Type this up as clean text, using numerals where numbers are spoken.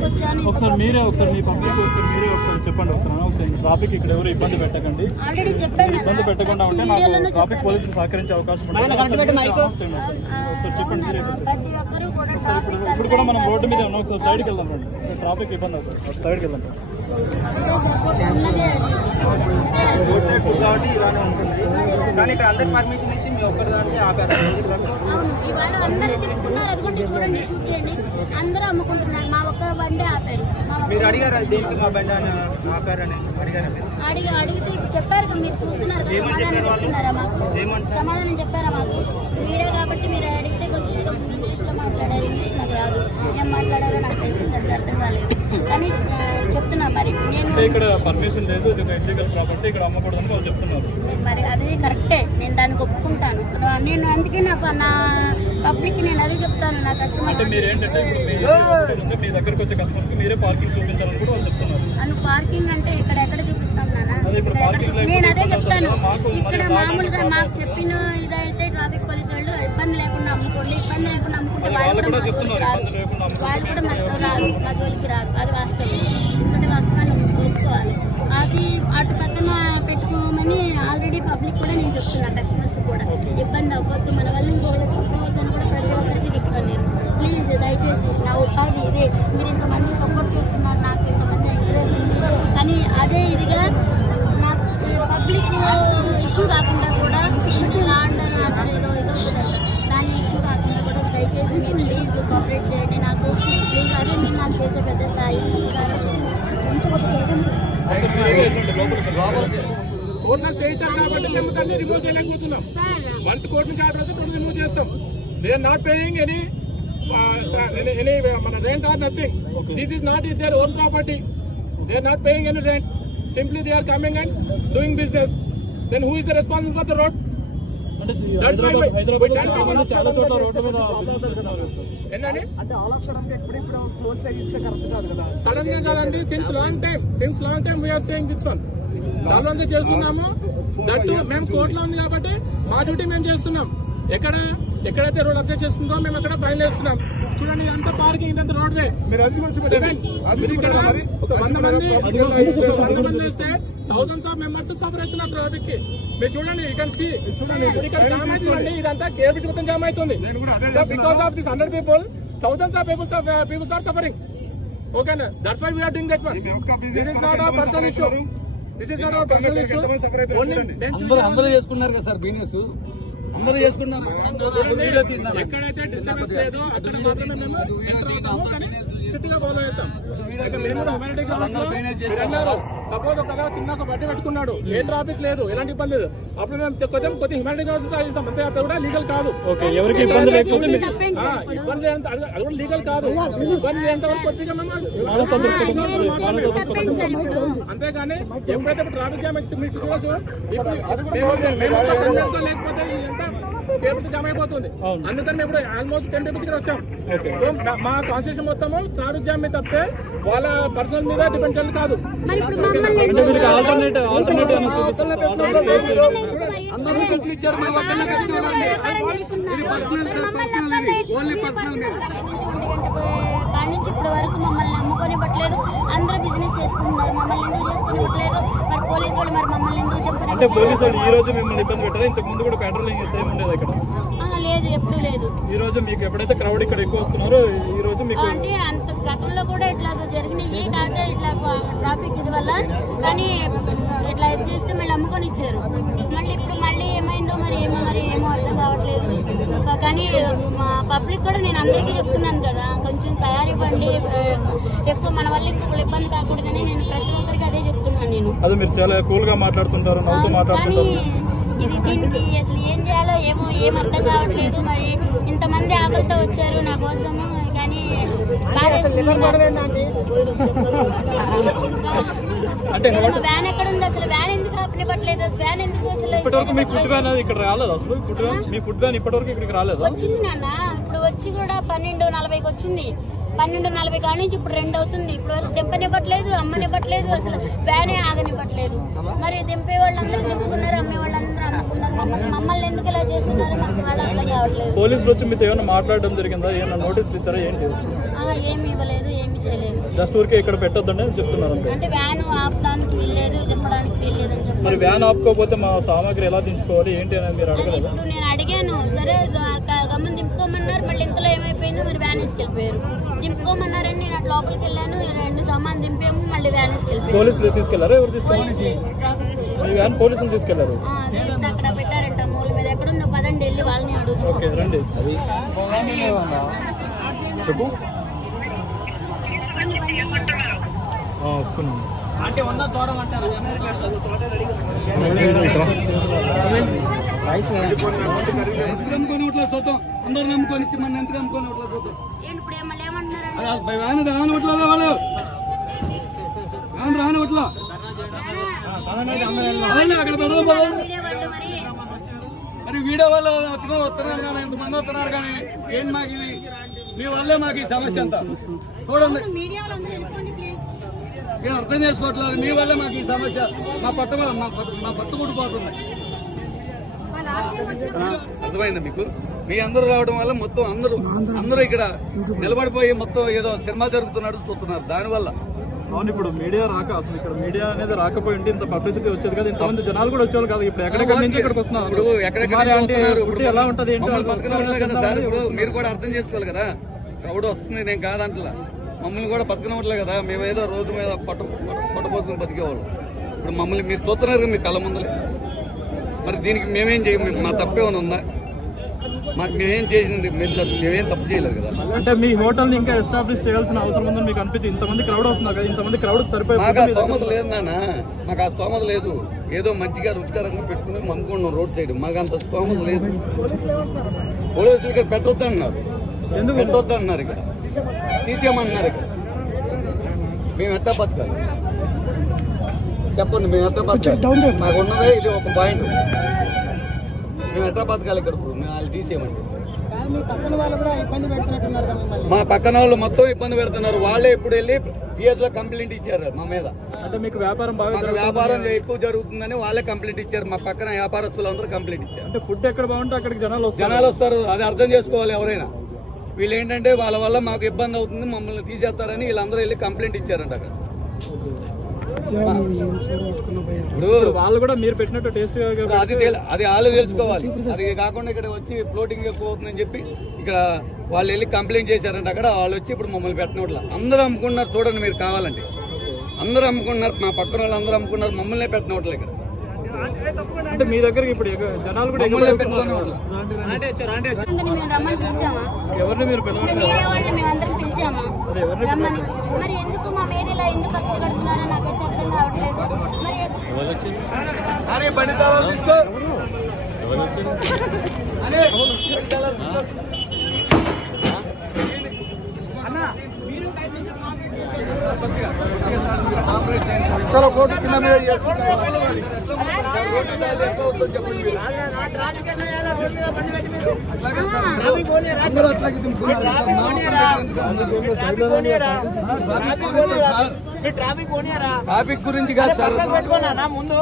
చేయడానికి వచ్చాను. ఒకసారి మీరే ఒకసారి మీ పబ్లిక్ మీరే ఒకసారి చెప్పండి ఒకసారి ట్రాఫిక్ ఇక్కడ ఎవరు ఇబ్బంది పెట్టకండి. ఆల్రెడీ చెప్పాను. ఇబ్బంది పెట్టకుండా ఉంటే నాకు ట్రాఫిక్ పోలీసులు సహకరించే అవకాశం ఉంటుంది. చెప్పండి మీరే. ప్రతి ఒక్కరు కూడా ట్రాఫిక్ ఇప్పుడు కూడా మనం రోడ్డు మీద ఉన్నాం. ఒకసారి సైడ్కి వెళ్దాం రండి. ట్రాఫిక్ ఇబ్బంది అవుతుంది. సైడ్కి వెళ్దాం. కాబట్టి ఇలానే ఉంటుంది. కానీ ఇక్కడ అందరికి పర్మిషన్ ఇచ్చి మీ ఒక్కరిదాన్ని ఆపారు. అవును, ఇవాళ అందరూ తిప్పుకున్నారు. అదిగోండి చూడండి, షూట్ చేయండి. అందరూ అమ్ముకుంటున్నారు. మా ఒక్క బండి ఆపారు. మీరు అడిగారు దేనికి మా బండి అని ఆపారని అడిగితే ఇప్పుడు చెప్పారు కదా, మీరు చూస్తున్నారు కదా. సమాధానం చెప్తున్నారా మాకు? సమాధానం చెప్పారా మాకు? మీడియా కాబట్టి మీరు అడిగితే వచ్చి ఇంగ్లీష్ లో మాట్లాడారు. ఇంగ్లీష్ నాకు రాదు. ఏం మాట్లాడారో నాకు సరిగ్గా అర్థం కాలేదు. కానీ చెప్తున్నా మరి నేను ఇక్కడ పర్మిషన్ లేదు, కాబట్టి ఇక్కడ అమ్మకూడదని వాళ్ళు చెప్తున్నారు. మరి అది కరెక్టే, నేను దానికి ఒప్పుకుంటాను. నేను అందుకే నా పబ్లిక్ నేను అదే చెప్తాను. నా కస్టమర్స్ మీరు ఏంటంటే మీ దగ్గరకు వచ్చే కస్టమర్స్ మీరే పార్కింగ్ చూపించాలని కూడా వాళ్ళు చెప్తున్నారు. అను పార్కింగ్ అంటే ఇక్కడ ఎక్కడ చూపిస్తాం నాన్న? నేను అదే చెప్తాను. ఇక్కడ మామూలుగా మాకు చెప్పిన ఇదైతే ట్రాఫిక్ పోలీసు వాళ్ళు ఇబ్బంది లేకుండా అమ్ముకోండి, ఇబ్బంది లేకుండా అమ్ముకుంటే వాళ్ళు కూడా మా జోలికి రాదు. వాళ్ళు కూడా మా జోలికి రాదు. అది వాస్తవం. ఎందుకంటే వాస్తవాన్ని ఒప్పుకోవాలి. అది అటు పక్కన పెట్టుకోమని ఆల్రెడీ పబ్లిక్ కూడా నేను చెప్తున్నా. కస్టమర్స్ కూడా ఇబ్బంది అవ్వద్దు, మన వల్ల ఇంకోటి సఫర్ అవ్వద్దని కూడా ప్రతి ఒక్కరికి చెప్తాను నేను. ప్లీజ్ దయచేసి నా ఉపాధి ఇదే. మీరు ఇంతమంది సపోర్ట్ చేస్తున్నారు, నాకు ఇంతమంది ఎంకరేజ్ ఉంది. కానీ అదే ఇదిగా నాకు పబ్లిక్ ఇష్యూ కాకుండా కూడా ఆర్డర్ ఏదో ఉంటుందంట, దాని ఇష్యూ కాకుండా కూడా దయచేసి మీరు ప్లీజ్ కోఆపరేట్ చేయండి నాకు. ప్లీజ్ అదే మీరు నాకు చేసే పెద్ద స్థాయి కాబట్టి కొంచెం ఒకటి చేయడం. కోర్టులో స్టే ఇచ్చారు కాబట్టి మేము దాన్ని రిమూవ్ చేయలేకపోతున్నాం. వన్స్ కోర్టు నుంచి ఆర్డర్ వస్తే కోర్టు రిమూవ్ చేస్తాం. They are not paying any మన rent or nothing. This is not their own property. They are not paying any rent. Simply they are coming and doing business. Then who is the responsible for the road? That's why sudden గా కాదండి. since long time we are saying this one. చాలా రోజులు చేస్తున్నాము. That మేము కోర్టులో ఉంది కాబట్టి మా డ్యూటీ మేము చేస్తున్నాం. ఎక్కడైతే రోడ్ అప్డేట్ చేస్తుందో మేము అక్కడ ఫైన్ వేస్తున్నాం. చూడండి, అంత పార్కింగ్, ఇదంతా రోడ్ వే. మీరు అది కూడా ఒక 100 మంది వస్తే థౌసండ్స్ ఆఫ్ మెంబర్స్ సఫర్ అవుతున్నారు ట్రాఫిక్ కి. మీరు చూడండి, యూ కెన్ సీ. ఇక్కడ జామ్ అవుతుందండి. ఇదంతా కేబిట్ మొత్తం జామ్ అవుతుంది. Because of this 100 people, thousands of people are suffering. Okay, that's why we are doing that one. This is not our personal issue. అందరూ చేసుకున్నారు కదా సార్ బిజినెస్. అందరూ చేసుకున్నాం. ఎక్కడైతే డిస్టర్బెన్స్ లేదో అక్కడ మాత్రమే మేము ఎంటర్ అవుతాము. కానీ స్ట్రిక్ట్ గా ఫాలో అవుతాం. సపోజ్ ఒక చిన్న బడ్డీ పెట్టుకున్నాడు, ఏ ట్రాఫిక్ లేదు, ఎలాంటి ఇబ్బంది లేదు, అప్పుడు మేము కొంచెం హ్యూమానిటీ గ్రౌండ్స్ అంతే. అది కూడా లీగల్ కాదు. ఎవరికి ఇబ్బంది లేకపోతే ఇబ్బంది అది కూడా లీగల్ కాదు. ఇబ్బంది లేనంత వరకు కొద్దిగా మేము అంతేగాని ఎప్పుడైతే ట్రాఫిక్ జామ్ వచ్చి మీకు చూడొచ్చు, లేకపోతే కేబుల్ జామ్ అయిపోతుంది. అందుకని మేము ఇప్పుడు ఆల్మోస్ట్ 10 people ఇక్కడ వచ్చాం. సో మా కాన్స్టిట్యూషన్ మొత్తము ట్రాఫిక్ జామ్ మీద తప్పితే వాళ్ళ పర్సనల్ మీద డిపెండ్ చేయాలి కాదు. నుంచి ఇప్పటి వరకు మమ్మల్ని నమ్ముకొని ఇవ్వట్లేదు. అందరూ బిజినెస్ చేసుకుంటున్నారు, మమ్మల్ని ఎందుకు చేసుకుని ఇవ్వట్లేదు? మరి పోలీసు వాళ్ళు మరి మమ్మల్ని ఎందుకు అంటే పోలీసు వాళ్ళు ఈ రోజు మిమ్మల్ని ఇబ్బంది పెట్టారు? ఇంతకు ముందు కూడా పెట్రోలింగ్ సేమ్ ఉండేది ఇక్కడ? లేదు, ఎప్పుడు లేదు. ఈ రోజు మీకు ఎప్పుడైతే క్రౌడ్ ఇక్కడ ఎక్కువ వస్తున్నారో ఈ రోజు మీకు అంటే అంత గతంలో కూడా ఇట్లా జరిగినాయి. కాకపోతే ఇట్లా ట్రాఫిక్ ఇది వల్ల కానీ ఇట్లా ఇది చేస్తే మళ్ళీ అమ్ముకొని ఇచ్చారు. మళ్ళీ ఇప్పుడు మళ్ళీ ఏమైందో మరి ఏమో అర్థం కావట్లేదు. కానీ మా పబ్లిక్ కూడా నేను అందరికీ చెప్తున్నాను కదా, కొంచెం తయారివ్వండి, ఎక్కువ మన వల్ల ఇంకొకరు ఇబ్బంది కాకూడదని నేను ప్రతి ఒక్కరికి అదే చెప్తున్నాను. నేను అది మీరు చాలా కూల్ గా మాట్లాడుతుంటారు, కానీ ఇది దీనికి అసలు ఏం చేయాలో ఏం అర్థం కావట్లేదు. మరి ఇంతమంది ఆకలితో వచ్చారు నా కోసము, కానీ వ్యాన్ ఎక్కడ ఉంది? అసలు వ్యాన్ ఎందుకు ఆపనివ్వట్లేదు? వ్యాన్ ఎందుకు అసలు ఇక్కడ రాలేదు? అసలు మీ ఫుడ్ వ్యాన్ ఇప్పటివరకు ఇక్కడికి రాలేదు? వచ్చింది నాన్న, ఇప్పుడు వచ్చి కూడా 12:40కి వచ్చింది. 12:40 కాడ నుంచి ఇప్పుడు 2 అవుతుంది. ఇప్పుడు వరకు దింపనివ్వట్లేదు, అమ్మనివ్వట్లేదు, అసలు వ్యానే ఆగనివ్వట్లేదు. మరి దింపే వాళ్ళందరూ దింపుకున్నారు, అమ్మే వాళ్ళందరూ అమ్ముకున్నారు. మమ్మల్ని ఎందుకు ఇలా చేస్తున్నారు మాకు వాళ్ళు అర్థం కావట్లేదు. పోలీసులు వచ్చి మీతో ఏమైనా మాట్లాడడం జరిగిందా? ఏమైనా నోటీసులు ఇచ్చారా? ఏంటి? ఏమి ఇవ్వలేదు, ఏమి చేయలేదు. జస్ట్ ఊరికే ఇక్కడ పెట్టొద్దని చెప్తున్నారు. అంటే వ్యాన్ ఆపడానికి వీల్లేదు, దింపడానికి వీల్లేదు అని చెప్పి. మరి వ్యాన్ ఆపుకోకపోతే మా సామాగ్రి ఎలా దించుకోవాలి ఏంటి అనేది మీరు అడగలేదు? ఇప్పుడు నేను అడిగాను, సరే గమ్మని దింపుకోమన్నారు. మళ్ళీ ఇంతలో ఏమైపోయిందో మరి వ్యాన్ వేసుకెళ్ళిపోయారు. దింపుకోమన్నారని నేను అటు లోపలికి వెళ్ళాను, 2 సామాన్ దింపాము, మళ్ళీ వ్యాన్ వేసుకెళ్ళిపోయారు. పోలీసులు తీసుకెళ్లారా? ఎవరు తీసుకెళ్ళారు? Traffic police. మీ వ్యాన్ పోలీసులు తీసుకెళ్లారు? అక్కడ పెట్టారంట మూల మీద. ఎక్కడుందో పదండి వెళ్ళి వాళ్ళని అడుగు. ఓకే రండి. చెప్పు. వస్తున్నాను. అంటే ఉన్న తోడమంటారు నమ్ముకొని ఇట్లా చూద్దాం, అందరూ నమ్ముకొని మన ఎంత నమ్ముకొని ఇట్లా చూద్దాం. ఇప్పుడు మళ్ళీ ఏమంటున్నారండి? రాని ఇట్లా వాళ్ళు రాని ఇట్లా అక్కడ వీడియో పట్టు మరి. మరి వీడియో వాళ్ళు వస్తున్నారు కానీ ఎంతమంది వస్తున్నారు కానీ ఏం మాకు ఇది మీ వల్లే మాకు ఈ సమస్య అంతా. చూడండి మేము అర్థం చేసుకోవట్లేదు, మీ వల్లే మాకు ఈ సమస్య. మా పట్టు ముట్టుపోతుంది. అర్థమైందా మీకు? మీ అందరూ రావడం వల్ల మొత్తం అందరూ ఇక్కడ నిలబడిపోయి మొత్తం ఏదో సినిమా జరుగుతున్నట్టు చూస్తున్నారు. దానివల్ల అవును, ఇప్పుడు మీడియా రాక అసలు ఇక్కడ మీడియా అనేది రాకపోయి ఉంటే ఇంత పబ్లిసిటీ వచ్చేది కదా, ఇంతమంది జనాలు కూడా వచ్చేవాళ్ళు కాదు. ఇప్పుడు ఎక్కడెక్కడి నుంచి ఇక్కడికి వస్తున్నారు. ఇప్పుడు ఎక్కడెక్కడ ఎలా ఉంటది బతకనట్లే కదా సార్. ఇప్పుడు మీరు కూడా అర్థం చేసుకోవాలి కదా. క్రౌడ్ వస్తుంది, నేను కాదంటలా. మమ్మల్ని కూడా బతకనట్లే కదా. మేమేదో రోజు మీద పట్టబోసుకుని బతికేవాళ్ళు. ఇప్పుడు మమ్మల్ని మీరు చూస్తున్నారు కదా మీ కళ్ళ ముందలే. మరి దీనికి మేమేం చేయము? మా తప్పేమైనా ఉందా? మేమేం చేసింది? మేమేం తప్పు చేయలేదు కదా. అంటే మీ హోటల్ ని ఇంకా ఎస్టాబ్లిష్ చేయాల్సిన అవసరం ఉందని మీకు అనిపించింది? ఇంతమంది క్రౌడ్ వస్తున్నారు కదా, ఇంతమంది క్రౌడ్ సరిపోయి మాకు ఆ స్తోమత లేదు నాన్న, మాకు ఆ స్తోమత లేదు. ఏదో మంచిగా రుచికరంగా పెట్టుకుని అమ్ముకుంటున్నాం రోడ్ సైడ్. మాకు అంత స్తోమత లేదు. పోలీసులు ఇక్కడ పెట్టొద్దు అన్నారు. ఎందుకు పెట్టొద్దు అన్నారు? ఇక్కడ తీసేయమన్నారు. ఇక్కడ మేము ఎట్టా బతకాలి చెప్పండి? మేము ఎట్టా బతకాలి? మాకు ఉన్నదే ఇది ఒక పాయింట్. మేము ఎట్టా బతకాలి ఇక్కడ? మేము వాళ్ళు తీసేయమండి. మా పక్కన వాళ్ళు మొత్తం ఇబ్బంది పెడుతున్నారు. వాళ్ళే ఇప్పుడు వెళ్ళి పిఎస్ లో కంప్లైంట్ ఇచ్చారు మా మీద. అంటే మీకు వ్యాపారం బాగా మాకు వ్యాపారం ఎక్కువ జరుగుతుందని వాళ్ళే కంప్లైంట్ ఇచ్చారు. మా పక్కన వ్యాపారస్తులు అందరూ కంప్లైంట్ ఇచ్చారు. అంటే ఫుడ్ ఎక్కడ బాగుంటే అక్కడికి జనాలు వస్తారు. అది అర్థం చేసుకోవాలి ఎవరైనా. వీళ్ళు ఏంటంటే వాళ్ళ వల్ల మాకు ఇబ్బంది అవుతుంది, మమ్మల్ని తీసేస్తారని వీళ్ళందరూ వెళ్ళి కంప్లైంట్ ఇచ్చారంట అక్కడ. ఇప్పుడు వాళ్ళు కూడా మీరు పెట్టినట్టు టేస్ట్ అది వాళ్ళు తెలుసుకోవాలి. అది కాకుండా ఇక్కడ వచ్చి ఫ్లోటింగ్ ఎక్కువ అవుతుందని చెప్పి ఇక్కడ వాళ్ళు వెళ్ళి కంప్లైంట్ చేశారంట అక్కడ. వాళ్ళు వచ్చి ఇప్పుడు మమ్మల్ని పెట్టినట్ల అందరూ అమ్ముకున్నారు. చూడండి మీరు కావాలంటే, అందరూ అమ్ముకున్నారు. మా పక్కన వాళ్ళు అందరూ అమ్ముకున్నారు. మమ్మల్ని పెట్టినట్లే ఇక్కడ. అంటే మీ దగ్గరికి ఇప్పుడు జనాలు కూడా రమ్మని పిలిచామా? ఎవరిని మీరు మీడియా వాళ్ళని మేమందరం పిలిచామా రమ్మని? మరి ఎందుకు మా మీద ఇలా ఎందుకు కక్ష కడుతున్నారో నాకైతే అర్థం కావట్లేదు. ట్రాఫిక్ గురించి కాదు సార్. ముందు